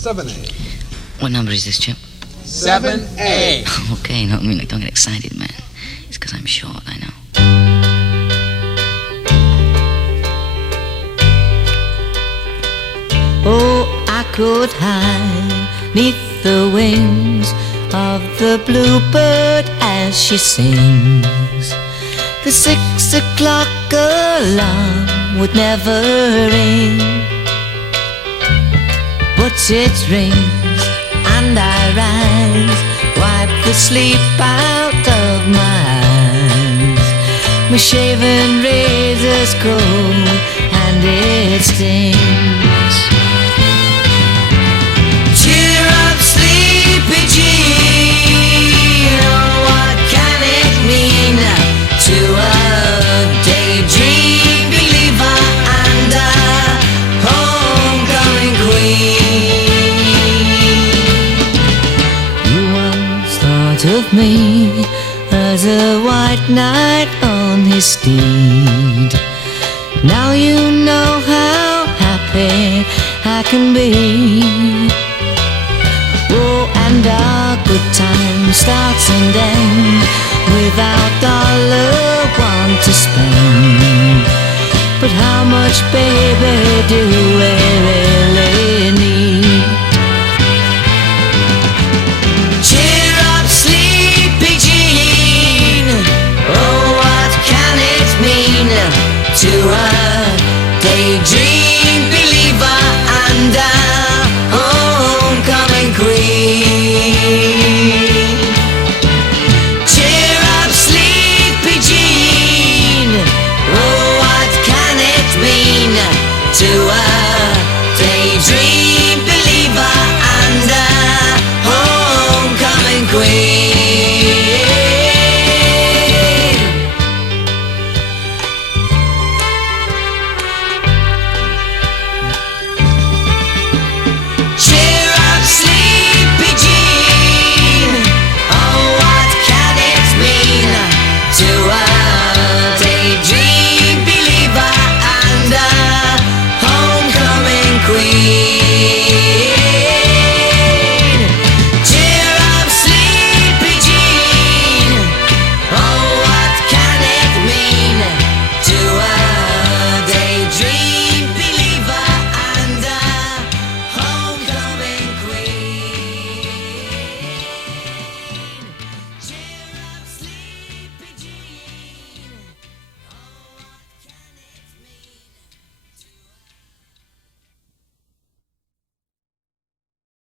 7A. What number is this, Chip? 7A. Okay, no, I mean, like, don't get excited, man. It's because I'm short, I know. Oh, I could hide neath the wings of the bluebird as she sings. The 6 o'clock alarm would never ring, but it rings and I rise, wipe the sleep out of my eyes. My shaven razor's cold and it stings. Cheer up, sleepy Jean, oh, what can it mean to a daydream believer and a homecoming queen? You once thought of me as a white knight on his steed. Now you know how happy I can be. Oh, and our good time starts and ends without dollar one to spend. But how much, baby, do we really need?